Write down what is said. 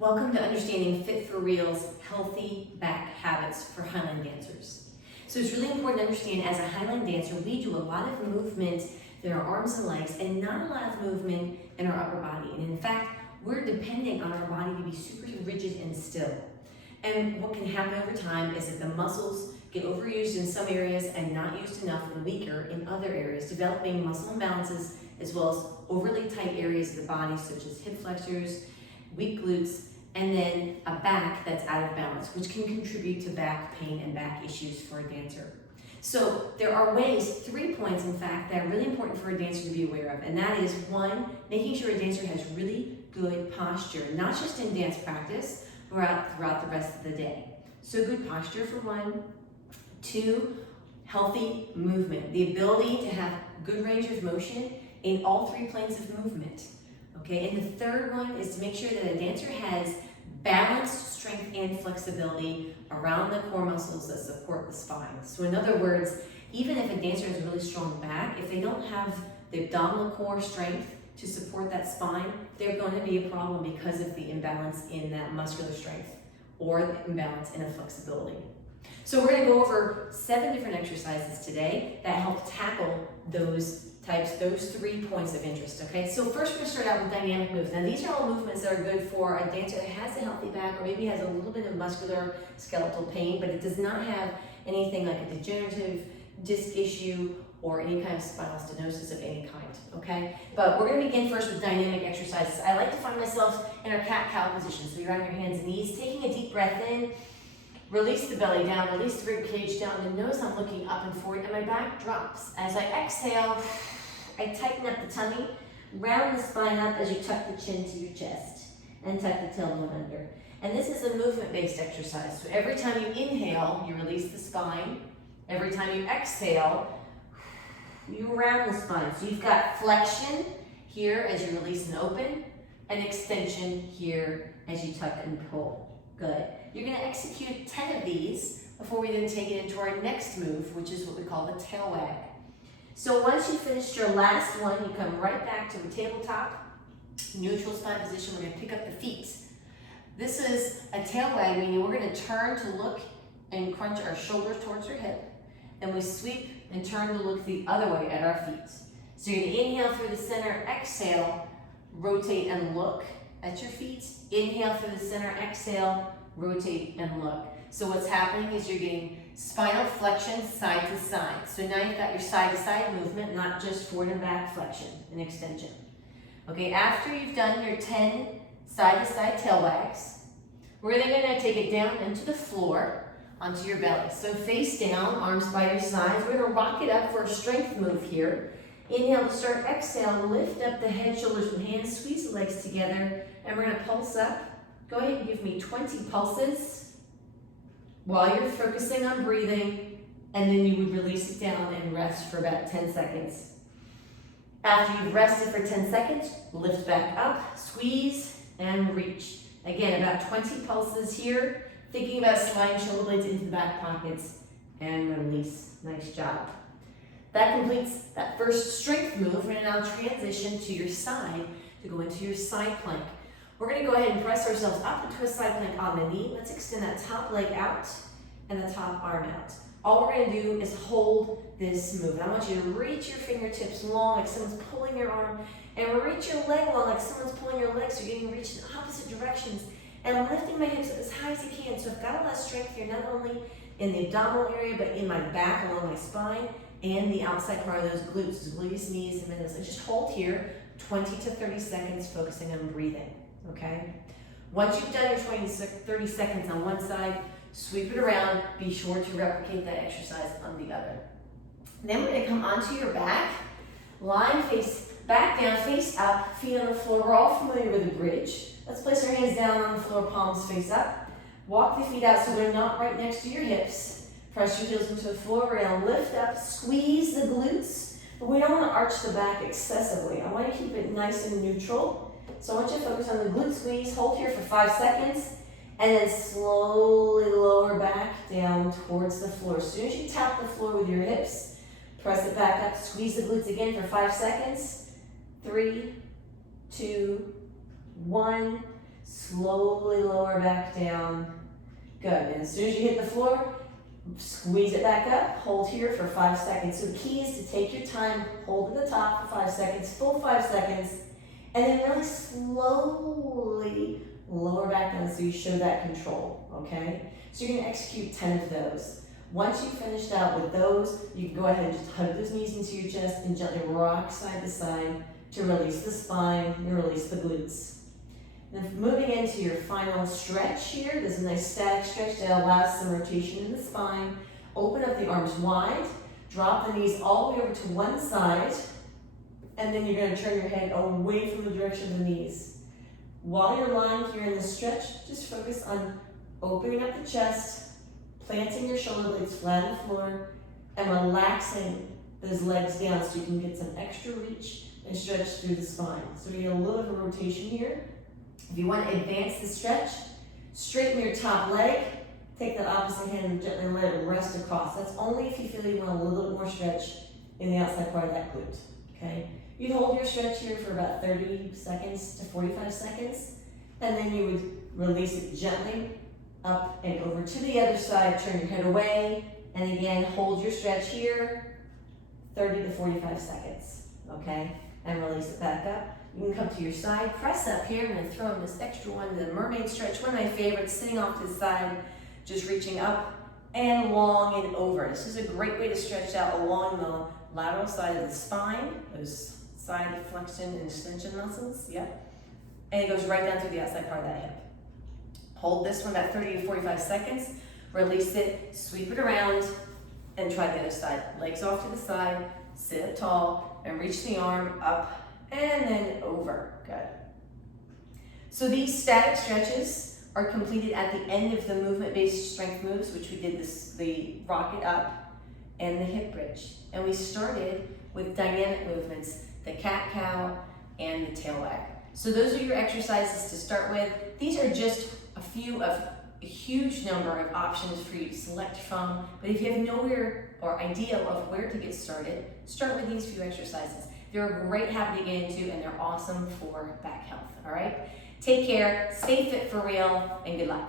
Welcome to Understanding Fit for Real's healthy back habits for highland dancers. So it's really important to understand as a highland dancer, we do a lot of movement in our arms and legs and not a lot of movement in our upper body. And in fact, we're depending on our body to be super rigid and still. And what can happen over time is that the muscles get overused in some areas and not used enough and weaker in other areas, developing muscle imbalances as well as overly tight areas of the body such as hip flexors, weak glutes, and then a back that's out of balance, which can contribute to back pain and back issues for a dancer. So there are ways, 3 points in fact, that are really important for a dancer to be aware of. And that is 1, making sure a dancer has really good posture, not just in dance practice, but throughout the rest of the day. So good posture for 1. 2, healthy movement, the ability to have good range of motion in all 3 planes of movement. Okay, and the third one is to make sure that a dancer has balanced strength and flexibility around the core muscles that support the spine. So in other words, even if a dancer has a really strong back, if they don't have the abdominal core strength to support that spine, they're going to be a problem because of the imbalance in that muscular strength or the imbalance in a flexibility. So we're going to go over 7 different exercises today that help tackle those 3 points of interest, okay? So first we're going to start out with dynamic moves. Now these are all movements that are good for a dancer that has a healthy back or maybe has a little bit of muscular skeletal pain, but it does not have anything like a degenerative disc issue or any kind of spinal stenosis of any kind, okay? But we're going to begin first with dynamic exercises. I like to find myself in our cat-cow position. So you're on your hands and knees, taking a deep breath in, release the belly down, release the rib cage down, the nose I'm looking up and forward, and my back drops. As I exhale, I tighten up the tummy, round the spine up as you tuck the chin to your chest, and tuck the tailbone under. And this is a movement-based exercise. So every time you inhale, you release the spine. Every time you exhale, you round the spine. So you've got flexion here as you release and open, and extension here as you tuck and pull. Good. You're going to execute 10 of these before we then take it into our next move, which is what we call the tail wag. So once you've finished your last one, you come right back to a tabletop, neutral spine position. We're going to pick up the feet. This is a tail wag, meaning we're going to turn to look and crunch our shoulders towards our hip. Then we sweep and turn to look the other way at our feet. So you're going to inhale through the center, exhale, rotate and look at your feet. Inhale through the center, exhale, rotate and look. So what's happening is you're getting spinal flexion side to side. So now you've got your side to side movement, not just forward and back flexion and extension. Okay, after you've done your 10 side to side tail wags, we're then going to take it down into the floor, onto your belly. So face down, arms by your sides. We're going to rock it up for a strength move here. Inhale to start, exhale, lift up the head, shoulders, and hands, squeeze the legs together, and we're going to pulse up. Go ahead and give me 20 pulses while you're focusing on breathing, and then you would release it down and rest for about 10 seconds. After you've rested for 10 seconds, lift back up, squeeze, and reach. Again, about 20 pulses here, thinking about sliding shoulder blades into the back pockets, and release. Nice job. That completes that first strength move. We're going to now transition to your side to go into your side plank. We're going to go ahead and press ourselves up into a side plank on the knee. Let's extend that top leg out and the top arm out. All we're going to do is hold this move. I want you to reach your fingertips long like someone's pulling your arm, and reach your leg long like someone's pulling your leg, so you're getting reached in opposite directions. And I'm lifting my hips up as high as you can. So I've got a lot of strength here, not only in the abdominal area, but in my back along my spine and the outside part of those glutes, gluteus medius and minimus. And just hold here 20 to 30 seconds, focusing on breathing. Okay? Once you've done your 20 to 30 seconds on one side, sweep it around. Be sure to replicate that exercise on the other. Then we're going to come onto your back, lying face back down, face up, feet on the floor. We're all familiar with the bridge. Let's place our hands down on the floor, palms face up. Walk the feet out so they're not right next to your hips. Press your heels into the floor. We're going to lift up, squeeze the glutes, but we don't want to arch the back excessively. I want to keep it nice and neutral. So I want you to focus on the glute squeeze. Hold here for 5 seconds, and then slowly lower back down towards the floor. As soon as you tap the floor with your hips, press it back up. Squeeze the glutes again for 5 seconds. 3, 2, 1. Slowly lower back down. Good, and as soon as you hit the floor, squeeze it back up, hold here for 5 seconds. So the key is to take your time, hold at the top for 5 seconds, full 5 seconds, and then really slowly lower back down so you show that control, okay? So you're gonna execute 10 of those. Once you've finished out with those, you can go ahead and just hug those knees into your chest and gently rock side to side to release the spine and release the glutes. Then moving into your final stretch here, this is a nice static stretch that allows some rotation in the spine. Open up the arms wide, drop the knees all the way over to one side, and then you're going to turn your head away from the direction of the knees. While you're lying here in the stretch, just focus on opening up the chest, planting your shoulder blades flat on the floor, and relaxing those legs down so you can get some extra reach and stretch through the spine. So we get a little bit of a rotation here. If you want to advance the stretch, straighten your top leg, take that opposite hand and gently let it rest across. That's only if you feel you want a little bit more stretch in the outside part of that glute, okay? You'd hold your stretch here for about 30 seconds to 45 seconds, and then you would release it gently up and over to the other side, turn your head away, and again, hold your stretch here, 30 to 45 seconds, okay? And release it back up. You can come to your side, press up here. I'm going to throw in this extra one, the Mermaid Stretch, one of my favorites, sitting off to the side, just reaching up and long and over. This is a great way to stretch out along the lateral side of the spine, those side flexion and extension muscles, yep. And it goes right down through the outside part of that hip. Hold this one about 30 to 45 seconds, release it, sweep it around, and try the other side. Legs off to the side, sit up tall, and reach the arm up and then over. Good. So these static stretches are completed at the end of the movement-based strength moves, which we did the rocket up and the hip bridge. And we started with dynamic movements, the cat-cow and the tail wag. So those are your exercises to start with. These are just a few of a huge number of options for you to select from, but if you have nowhere or idea of where to get started, start with these few exercises. They're a great habit to get into, and they're awesome for back health, all right? Take care, stay fit for real, and good luck.